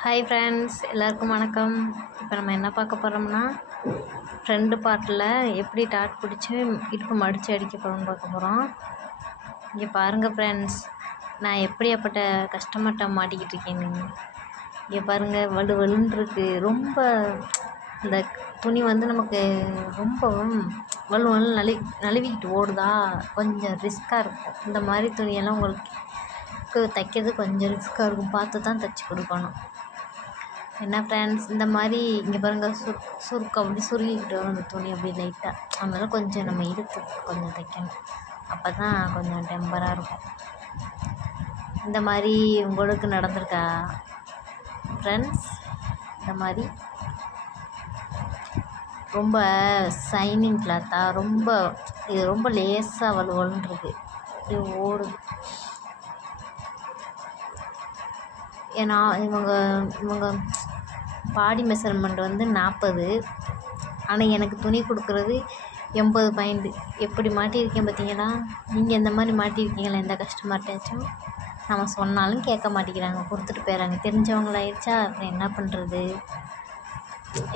Hi friends, எல்லாருக்கும் வணக்கம். இப்போ நம்ம என்ன பார்க்க போகிறோம்னா, ஃப்ரண்ட் பார்ட்டில் எப்படி டாட் பிடிச்சி இடுப்பு மடித்து அடிக்க போகிறோம்னு பார்க்க போகிறோம். இங்கே பாருங்கள் ஃப்ரெண்ட்ஸ், நான் எப்படியாப்பட்ட கஸ்டமர்கிட்ட மாட்டிக்கிட்டு இருக்கேன். இங்கே பாருங்கள், வலுன்னு இருக்குது. ரொம்ப இந்த துணி நமக்கு ரொம்ப வலு நழுவிக்கிட்டு ஓடுதா, கொஞ்சம் ரிஸ்க்காக இருக்கும். இந்த மாதிரி துணியெல்லாம் உங்களுக்கு தைக்கிறது கொஞ்சம் ரிஸ்க்காக இருக்கும். பார்த்து தான் தைச்சி கொடுக்கணும். என்ன ஃப்ரெண்ட்ஸ், இந்த மாதிரி இங்கே பாருங்கள், சுருக்கு அப்படி சுருங்கிக்கிட்டு வரும் அந்த துணி அப்படி லைட்டாக. அதனால கொஞ்சம் நம்ம இழுத்து கொஞ்சம் தைக்கணும். அப்போ தான் கொஞ்சம் டெம்பராக இருக்கும். இந்த மாதிரி உங்களுக்கு நடந்திருக்கா ஃப்ரெண்ட்ஸ்? இந்த மாதிரி ரொம்ப சைனிங் கிளாத்தாக இது ரொம்ப லேசாக வலுன்னு இருக்குது, இப்படி ஓடுது. ஏன்னா இவங்க பாடி மெஷர்மெண்ட் 40, ஆனால் எனக்கு துணி கொடுக்குறது 80 பாயிண்ட். எப்படி மாட்டியிருக்கேன் பார்த்தீங்களா? நீங்கள் இந்த மாதிரி மாட்டியிருக்கீங்களா எந்த கஸ்டமர்ட்டாச்சும்? நம்ம சொன்னாலும் கேட்க மாட்டேங்கிறாங்க, கொடுத்துட்டு போயிடறாங்க. தெரிஞ்சவங்களாயிடுச்சா, அப்புறம் என்ன பண்ணுறது?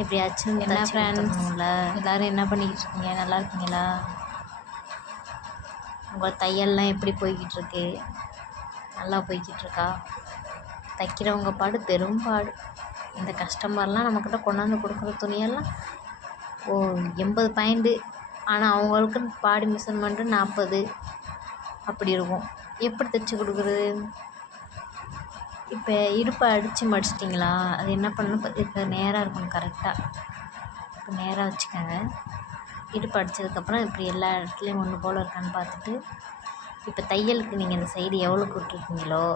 எப்படியாச்சும் என்ன ஃப்ரெண்ட்ஸில் எல்லோரும் என்ன பண்ணிக்கிட்டு இருக்கீங்க? நல்லா இருக்கீங்களா? உங்கள் தையல்லாம் எப்படி போய்கிட்டு இருக்கு? நல்லா போய்கிட்டு இருக்கா? தைக்கிறவங்க பாடு பெரும்பாடு. இந்த கஸ்டமர்லாம் நம்மக்கிட்ட கொண்டாந்து கொடுக்குற துணியெல்லாம் 80 பாயிண்ட்டு, ஆனால் அவங்களுக்கு பாடி மெஷர்மெண்ட்டு 40 அப்படி இருக்கும். எப்படி தைச்சி கொடுக்குறது? இப்போ இடுப்பை அடித்து மடிச்சிட்டிங்களா, அது என்ன பண்ணணும்? இப்போ நேராக இருக்கணும், கரெக்டாக. இப்போ நேராக வச்சுக்கோங்க. இடுப்பு அடித்ததுக்கப்புறம் இப்படி எல்லா இடத்துலையும் ஒன்று போல் இருக்கான்னு பார்த்துட்டு, இப்போ தையலுக்கு நீங்கள் இந்த சைடு எவ்வளோக்கு விட்ருக்கீங்களோ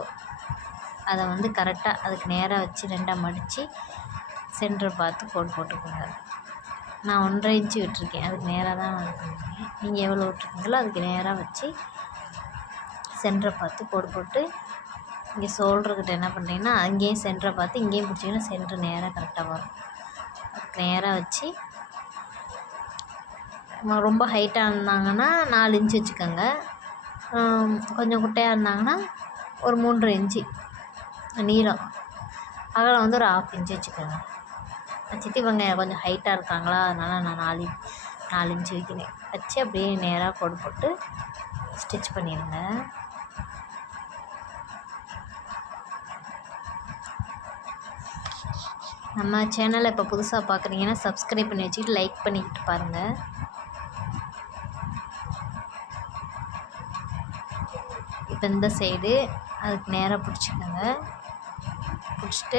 அதை கரெக்டாக அதுக்கு நேராக வச்சு 2ஆக மடித்து சென்டர் பார்த்து போட்டுக்கோங்க. நான் 1.5 இன்ச்சு விட்டுருக்கேன், அதுக்கு நேராக தான் விட்டுருக்கேன். நீங்கள் எவ்வளோ விட்ருக்கீங்களோ அதுக்கு நேராக வச்சு சென்டரை பார்த்து போட்டு இங்கே ஷோல்டர்கிட்ட என்ன பண்ணுறீங்கன்னா, அங்கேயும் சென்டரை பார்த்து இங்கேயும் பிடிச்சிங்கன்னா சென்டர் நேராக கரெக்டாக வரும். அதுக்கு நேராக வச்சு ரொம்ப ஹைட்டாக இருந்தாங்கன்னா 4 இன்ச்சு வச்சுக்கோங்க. கொஞ்சம் குட்டையாக இருந்தாங்கன்னா ஒரு 3.5 இன்ச்சு நீளம். அகலம் ஒரு 1/2 இன்ச்சு வச்சுக்கோங்க. வச்சுட்டு இவங்க கொஞ்சம் ஹைட்டாக இருக்காங்களா, அதனால் நான் 4 இன்ச்சு வைக்கிறேன். வச்சு அப்படியே நேராக போட்டு ஸ்டிச் பண்ணிடுங்க. நம்ம சேனலை இப்போ புதுசாக பார்க்குறீங்கன்னா சப்ஸ்கிரைப் பண்ணி வச்சுக்கிட்டு லைக் பண்ணிக்கிட்டு பாருங்கள். இப்போ இந்த சைடு அதுக்கு நேராக பிடிச்சிக்கோங்க. பிடிச்சிட்டு